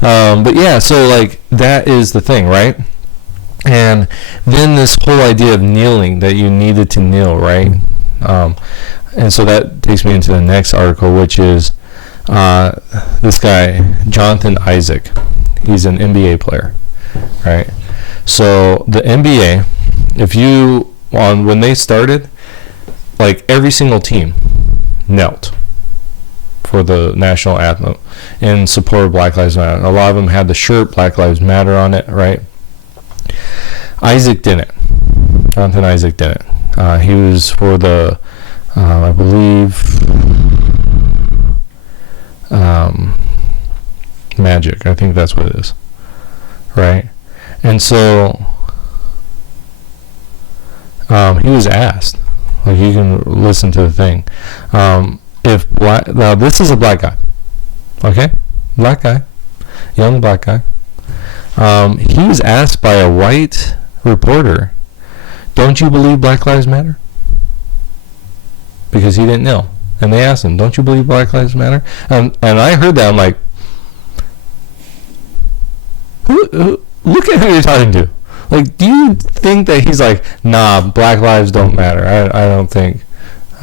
But yeah, so like that is the thing, right? And then this whole idea of kneeling, that you needed to kneel, right? And so that takes me into the next article, which is this guy, Jonathan Isaac. He's an NBA player, right? So the NBA, when they started, like every single team knelt for the national anthem in support of Black Lives Matter. A lot of them had the shirt Black Lives Matter on it, right? Isaac didn't. Jonathan Isaac didn't. He was for the, I believe, Magic. I think that's what it is, right? And so he was asked, like you can listen to the thing, now this is a black guy, okay? Black guy, young black guy. He was asked by a white reporter, don't you believe Black Lives Matter? Because he didn't kneel. And they asked him, don't you believe Black Lives Matter? And I heard that, I'm like, who, look at who you're talking to. Like, do you think that he's like, nah, black lives don't matter? I don't think.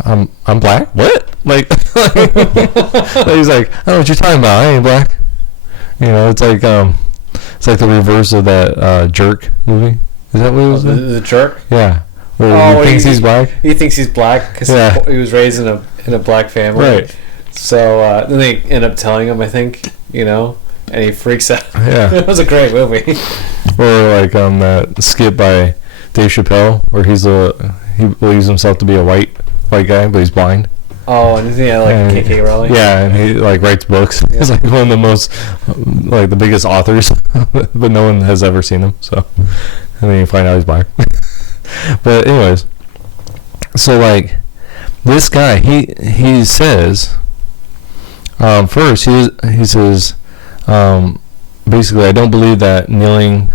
I'm black? What? Like, he's like, I don't know what you're talking about. I ain't black. You know, it's like the reverse of that Jerk movie. Is that what it was? The Jerk? Yeah. Where he thinks he's black? He thinks he's black because he was raised in a black family. Right. So then they end up telling him, I think, you know, and he freaks out. Yeah. It was a great movie. Or like that skit by Dave Chappelle where he believes himself to be a white guy, but he's blind. Oh, and isn't he at like a KK rally? Yeah, and he like writes books. Yeah. He's like one of the most, like the biggest authors, but no one has ever seen him. So, and then you find out he's black. But anyways, so like this guy, he says, first he says, basically, I don't believe that kneeling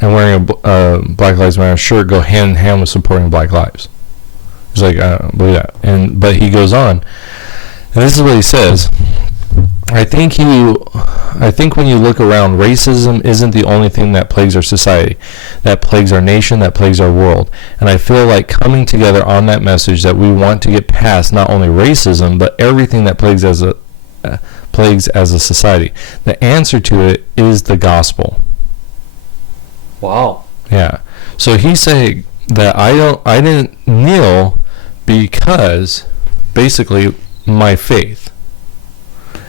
and wearing a Black Lives Matter shirt go hand in hand with supporting Black lives. He's like, I don't believe that. But he goes on, and this is what he says. I think when you look around, racism isn't the only thing that plagues our society, that plagues our nation, that plagues our world. And I feel like coming together on that message that we want to get past not only racism, but everything that plagues as a society. The answer to it is the gospel. Wow. Yeah. So he's saying that I didn't kneel because basically my faith.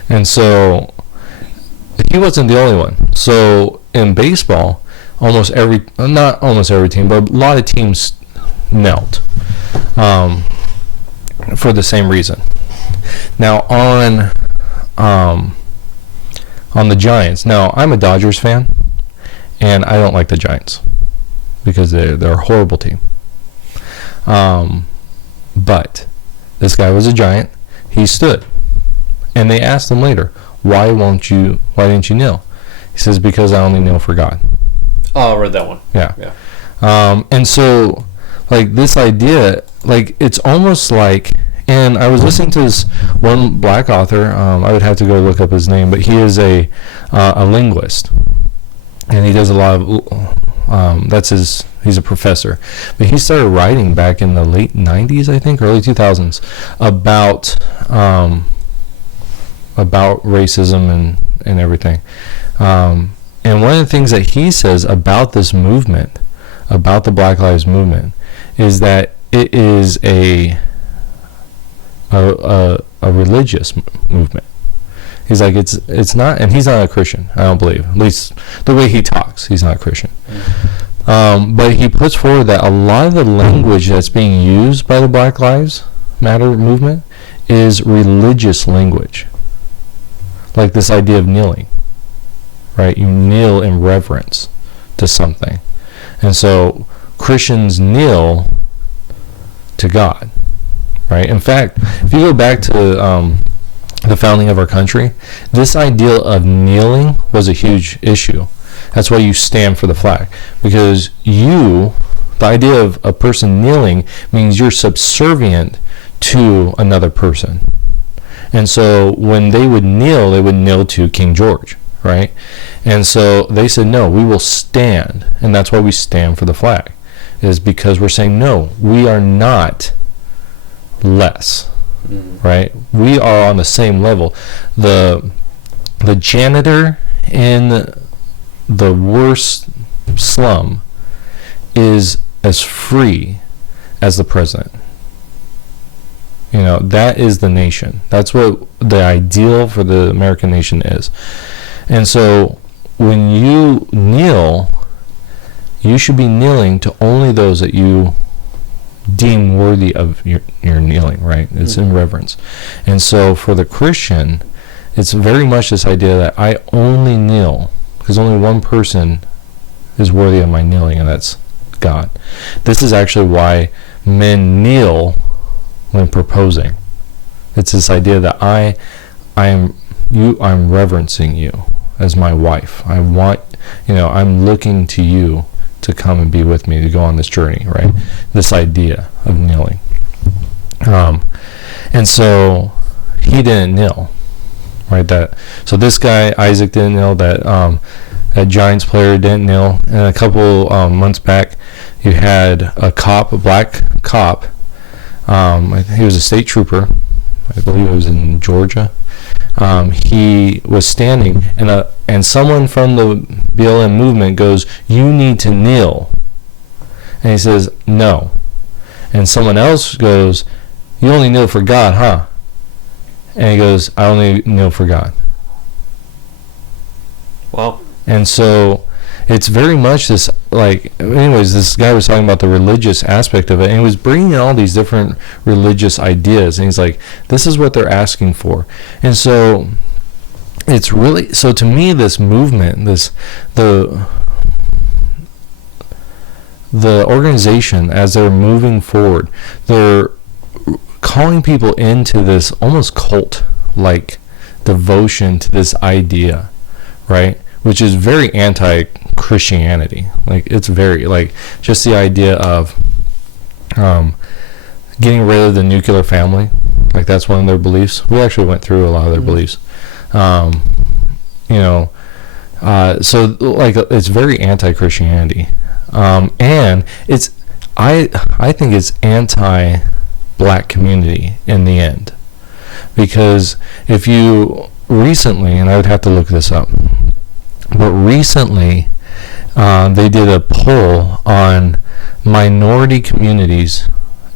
And so he wasn't the only one. So in baseball, not almost every team, but a lot of teams knelt for the same reason. Now on the Giants. Now I'm a Dodgers fan, and I don't like the Giants because they're a horrible team. But this guy was a Giant. He stood, and they asked him later, why didn't you kneel? He says, because I only kneel for God. Oh, I read that one. Yeah. And so like this idea, like it's almost like, and I was listening to this one black author. I would have to go look up his name, but he is a linguist, and he does a lot of. He's a professor, but he started writing back in the late '90s, I think, early 2000s, about racism and everything. And one of the things that he says about this movement, about the Black Lives Movement, is that it is a religious movement. He's like, it's not, and he's not a Christian, I don't believe. At least the way he talks, he's not a Christian. But he puts forward that a lot of the language that's being used by the Black Lives Matter movement is religious language. Like this idea of kneeling, right? You kneel in reverence to something. And so Christians kneel to God, right? In fact, if you go back to the founding of our country, this idea of kneeling was a huge issue. That's why you stand for the flag, because the idea of a person kneeling means you're subservient to another person. And so when they would kneel to King George, right? And so they said, no, we will stand. And that's why we stand for the flag, is because we're saying, no, we are not less, right? We are on the same level. The janitor in the worst slum is as free as the president. You know, that is the nation. That's what the ideal for the American nation is. And so when you kneel, you should be kneeling to only those that you deem worthy of your kneeling, right? It's in reverence. And so for the Christian, it's very much this idea that I only kneel because only one person is worthy of my kneeling, and that's God. This is actually why men kneel when proposing. It's this idea that I'm reverencing you as my wife. I want, I'm looking to you to come and be with me, to go on this journey, right? This idea of kneeling. And so he didn't kneel, right? So this guy, Isaac, didn't kneel. That Giants player didn't kneel. And a couple months back, you had a black cop. He was a state trooper. I believe it was in Georgia. He was standing, and someone from the BLM movement goes, "You need to kneel." And he says, "No." And someone else goes, "You only kneel for God, huh?" And he goes, "I only kneel for God." Wow. And so it's very much this, anyways, this guy was talking about the religious aspect of it, and he was bringing in all these different religious ideas, and he's like, this is what they're asking for. And so it's really, so to me, this movement, the organization, as they're moving forward, they're calling people into this almost cult-like devotion to this idea, right? Which is very anti-Christianity. It's very, just the idea of getting rid of the nuclear family. That's one of their beliefs. We actually went through a lot of their beliefs. So, it's very anti-Christianity. And it's, I think it's anti-black community in the end. Because if you recently, and I would have to look this up, but recently, they did a poll on minority communities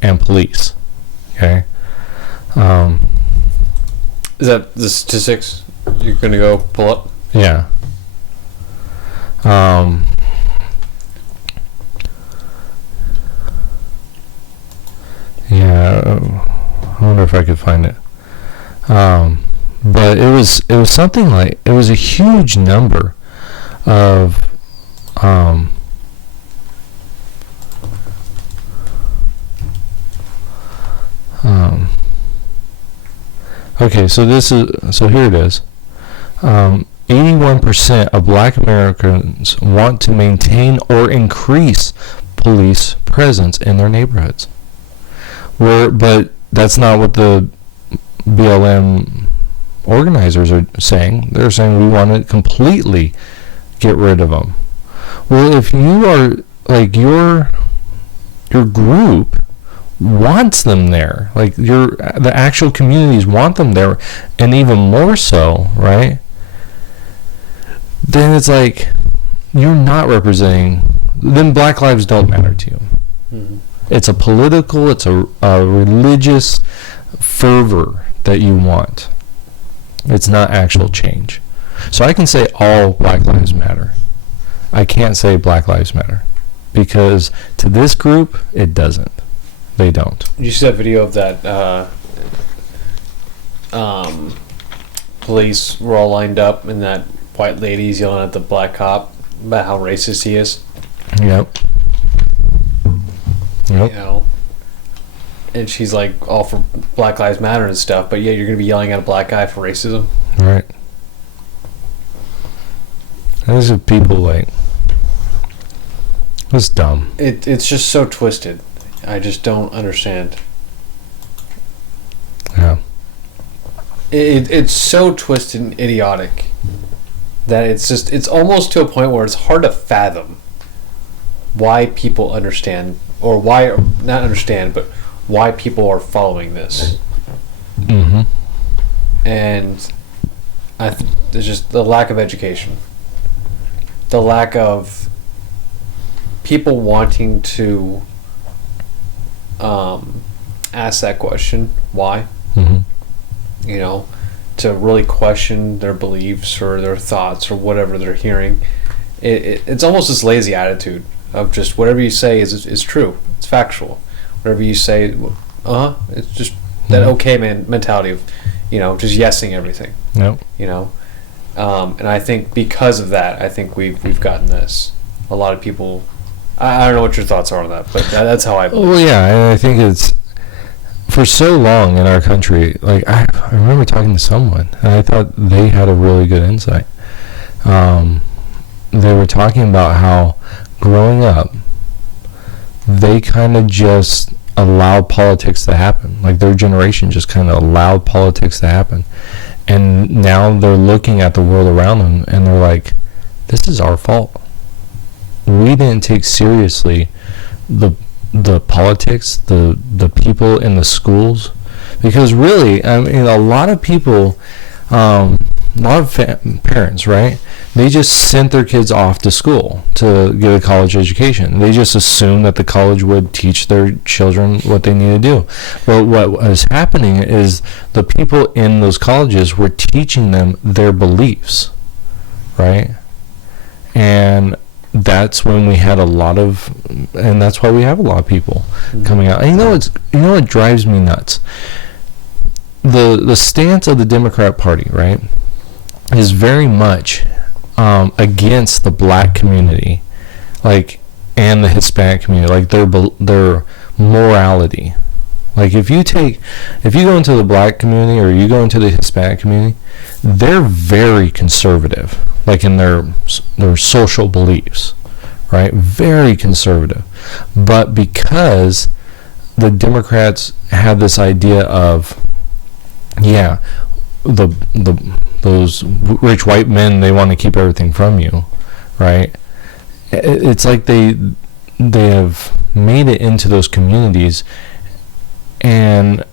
and police. Okay. Is that the statistics you're going to go pull up? Yeah. Yeah. I wonder if I could find it. But it was something like, it was a huge number of okay, so here it is. 81% of black Americans want to maintain or increase police presence in their neighborhoods. But that's not what the BLM organizers are saying. They're saying we want to completely get rid of them. Well, if you are, your group wants them there, the actual communities want them there, and even more so, right? Then it's you're not representing, then black lives don't matter to you. Mm-hmm. It's a political, it's a religious fervor that you want. It's not actual change. So I can say all black lives matter. I can't say black lives matter, because to this group, it doesn't. They don't. You see that video of that police were all lined up, and that white lady's yelling at the black cop about how racist he is? Yep. And she's all for Black Lives Matter and stuff, but you're going to be yelling at a black guy for racism? Right. Those are people it's dumb. It's just so twisted. I just don't understand. Yeah. It's so twisted and idiotic. that it's almost to a point where it's hard to fathom why people understand, or why not understand, but why people are following this. Mm-hmm. And there's just the lack of education, the lack of people wanting to ask that question, why? Mm-hmm. You know, to really question their beliefs or their thoughts or whatever they're hearing. It's almost this lazy attitude of just whatever you say is true. It's factual. Whatever you say, it's just that okay man mentality of, just yesing everything. Yep. And I think because of that, I think we've gotten this. A lot of people. I don't know what your thoughts are on that, but that's how I believe. Well, yeah, and I think it's for so long in our country. Like I remember talking to someone, and I thought they had a really good insight. They were talking about how growing up, they kind of just allowed politics to happen. Like their generation just kind of allowed politics to happen, and now they're looking at the world around them, and they're like, "This is our fault. We didn't take seriously the politics, the people in the schools, because really, I mean, a lot of people, a lot of parents, right? They just sent their kids off to school to get a college education. They just assumed that the college would teach their children what they need to do. But what was happening is the people in those colleges were teaching them their beliefs, right? And that's when we had a lot of, and that's why we have a lot of people coming out. And you know what drives me nuts? The stance of the Democrat Party, right, is very much against the black community, like, and the Hispanic community, like their morality. Like if you go into the black community or you go into the Hispanic community, they're very conservative, like in their social beliefs, right? Very conservative. But because the Democrats have this idea of, yeah, those rich white men, they want to keep everything from you, right? It's like they have made it into those communities, and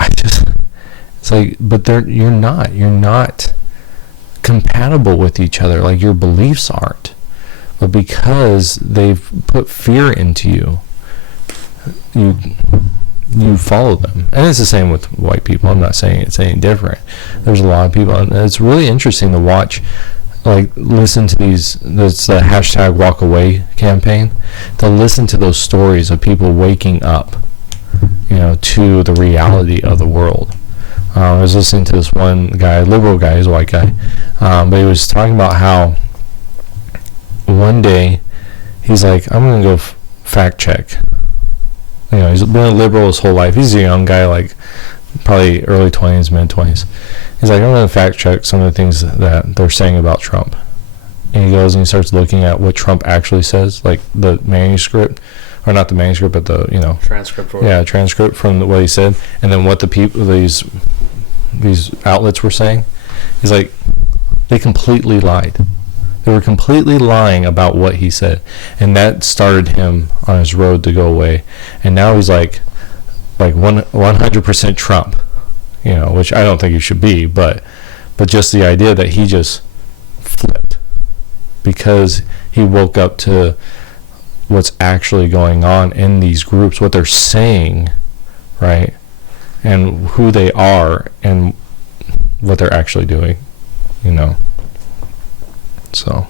it's like, but you're not compatible with each other, like your beliefs aren't, but because they've put fear into you, you follow them. And it's the same with white people. I'm not saying it's any different. There's a lot of people, and it's really interesting to watch, like, listen to these, that's the hashtag walk away campaign, to listen to those stories of people waking up, to the reality of the world. I was listening to this one guy, liberal guy, he's a white guy, but he was talking about how one day he's like, I'm going to go fact check. He's been a liberal his whole life. He's a young guy, like probably early 20s, mid 20s. He's like, I'm going to fact check some of the things that they're saying about Trump. And he goes and he starts looking at what Trump actually says, like the manuscript, or not the manuscript, but the transcript. Transcript from what he said, and then what the people, these outlets were saying. He's like, they completely lied. They were completely lying about what he said, and that started him on his road to go away. And now he's like 100% Trump, which I don't think he should be, but just the idea that he just flipped because he woke up to what's actually going on in these groups, what they're saying, right, and who they are and what they're actually doing, So